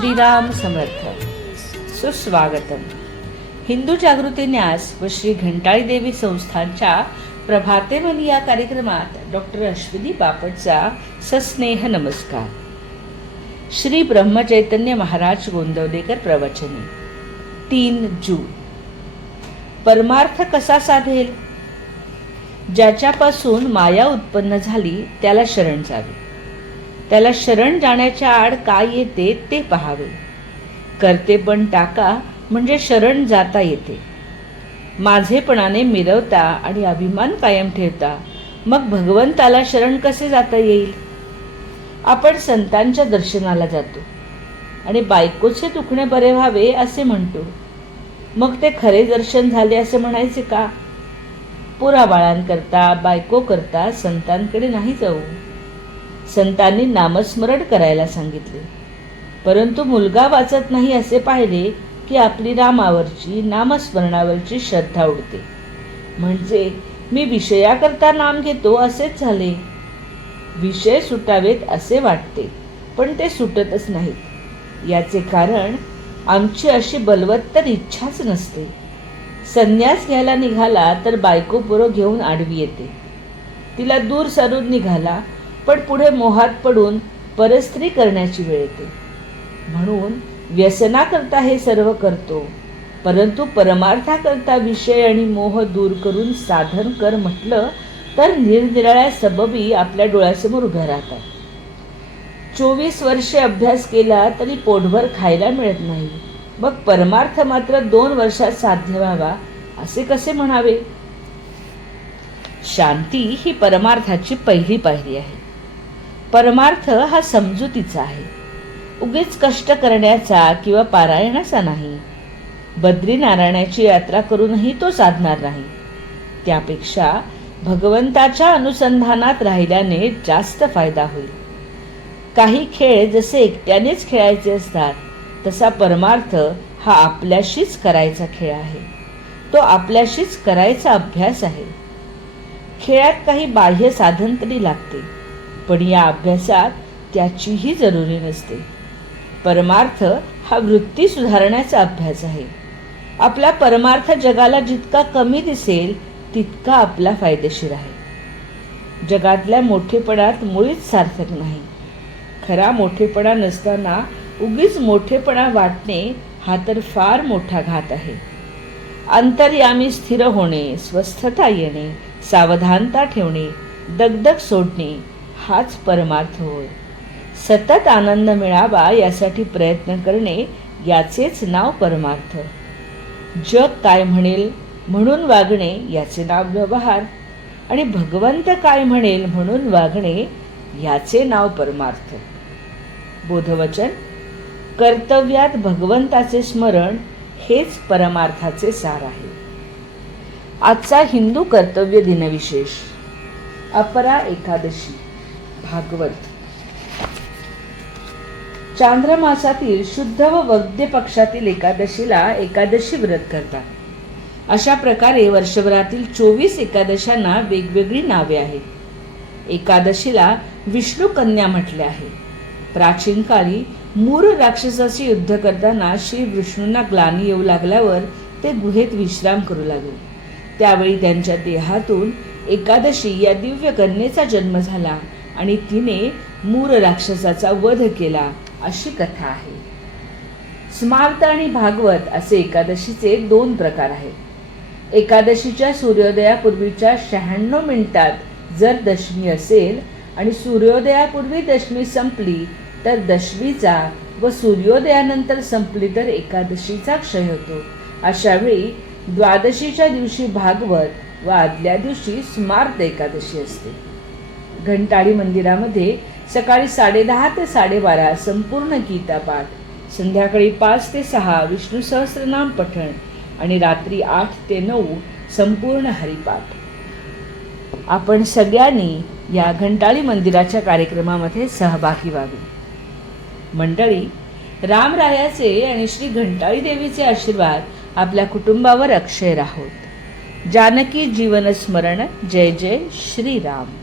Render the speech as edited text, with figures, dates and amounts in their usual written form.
श्रीराम समर्थ. सुस्वागतम. हिंदू जागृती न्यास व श्री घंटाळी देवी संस्थानच्या प्रभातेमनी या कार्यक्रमात डॉक्टर अश्विनी बापटचा सस्नेह नमस्कार. श्री ब्रह्मचैतन्य महाराज गोंदवलेकर प्रवचने 3 जून. परमार्थ कसा साधेल? ज्याच्यापासून माया उत्पन्न झाली त्याला शरण जावे. त्याला शरण जाण्याच्या आड काय येते ते पहावे. करतेपण टाका म्हणजे शरण जाता येते. माझेपणाने मिरवता आणि अभिमान कायम ठेवता मग भगवंताला शरण कसे जाता येईल? आपण संतांच्या दर्शनाला जातो आणि बायकोचे दुखणे बरे व्हावे असे म्हणतो. मग ते खरे दर्शन झाले असे म्हणायचे का? पोराबाळांकरता बायको करता संतांकडे नाही जाऊ. संतांनी नामस्मरण करायला सांगितले, परंतु मुलगा वाचत नाही असे पाहिले की आपली रामावरची नामस्मरणावरची श्रद्धा उडते. म्हणजे मी विषयाकरता नाम घेतो असेच झाले. विषय सुटावेत असे वाटते पण ते सुटतच नाहीत. याचे कारण आमची अशी बलवत्तर इच्छाच नसते. संन्यास घ्यायला निघाला तर बायको पोरं घेऊन आडवी येते. तिला दूर सारून निघाला पण पुढे मोहात पडून परस्त्री करण्याची वेळ येते. म्हणून व्यसनाकरता हे सर्व करतो, परंतु परमार्थाकरता विषय आणि मोह दूर करून साधन कर म्हटलं तर निरनिराळ्या सबबी आपल्या डोळ्यासमोर उभ्या राहतात. 24 वर्षे अभ्यास केला तरी पोटभर खायला मिळत नाही. मग परमार्थ मात्र 2 वर्षात साध्य व्हावा असे कसे म्हणावे? शांती ही परमार्थाची पहिली पायरी आहे. परमार्थ हा समजुतीचा आहे, उगीच कष्ट करण्याचा किंवा पारायणाचा नाही. बद्रीनारायणाची यात्रा करूनही तो साधणार नाही. त्यापेक्षा भगवंताच्या अनुसंधानात राहिल्याने जास्त फायदा होईल. काही खेळ जसे एकट्यानेच खेळायचे असतात, तसा परमार्थ हा आपल्याशीच करायचा खेळ आहे. तो आपल्याशीच करायचा अभ्यास आहे. खेळात काही बाह्य साधन तरी लागते, पण या अभ्यासात त्याचीही जरुरी नसते. परमार्थ हा वृत्ती सुधारण्याचा अभ्यास आहे. आपला परमार्थ जगाला जितका कमी दिसेल तितका आपला फायदेशीर आहे. जगातल्या मोठेपणात मुळीच सार्थक नाही. खरा मोठेपणा नसताना उगीच मोठेपणा वाटणे हा तर फार मोठा घात आहे. अंतर्यामी स्थिर होणे, स्वस्थता येणे, सावधानता ठेवणे, दगदग सोडणे हाच परमार्थ होय. सतत आनंद मिळावा यासाठी प्रयत्न करणे याचेच नाव परमार्थ. जग काय म्हणेल म्हणून वागणे याचे नाव व्यवहार आणि भगवंत काय म्हणेल म्हणून वागणे याचे नाव परमार्थ. बोधवचन. कर्तव्यात भगवंताचे स्मरण हेच परमार्थाचे सार आहे. आजचा हिंदू कर्तव्य दिनविशेष. अपरा एकादशी. भागवत. चांद्रमासातील शुद्ध व वद्य पक्षातील एकादशीला एकादशी व्रत करतात. अशा प्रकारे वर्षभरातील 24 एकादशांना वेगवेगळी नावे आहेत. एकादशीला विष्णू कन्या म्हटले आहे. प्राचीन काळी मूर राक्षसाशी युद्ध करताना श्री विष्णूंना ग्लानी येऊ लागल्यावर ते गुहेत विश्राम करू लागले. त्यावेळी त्यांच्या देहातून एकादशी या दिव्य कन्येचा जन्म झाला आणि तिने मूर राक्षसाचा वध केला अशी कथा आहे. स्मार्त आणि भागवत असे एकादशीचे 2 प्रकार आहेत. एकादशीच्या सूर्योदयापूर्वीच्या 96 मिनिटात जर दशमी असेल आणि सूर्योदयापूर्वी दशमी संपली तर दशमीचा व सूर्योदयानंतर संपली तर एकादशीचा क्षय होतो. अशा वेळी द्वादशीच्या दिवशी भागवत व आदल्या दिवशी स्मार्त एकादशी असते. घंटाळी मंदिरामध्ये सकाळी 10:30 ते 12:30 संपूर्ण गीता पाठ, संध्याकाळी 5 ते 6 विष्णू सहस्रनाम पठण आणि रात्री 8 ते 9 संपूर्ण हरिपाठ. आपण सगळ्यांनी या घंटाळी मंदिराच्या कार्यक्रमामध्ये सहभागी व्हावे. मंडळी, रामरायाचे आणि श्री घंटाळी देवीचे आशीर्वाद आपल्या कुटुंबावर अक्षय राहोत. जानकी जीवन स्मरण. जय जय श्रीराम.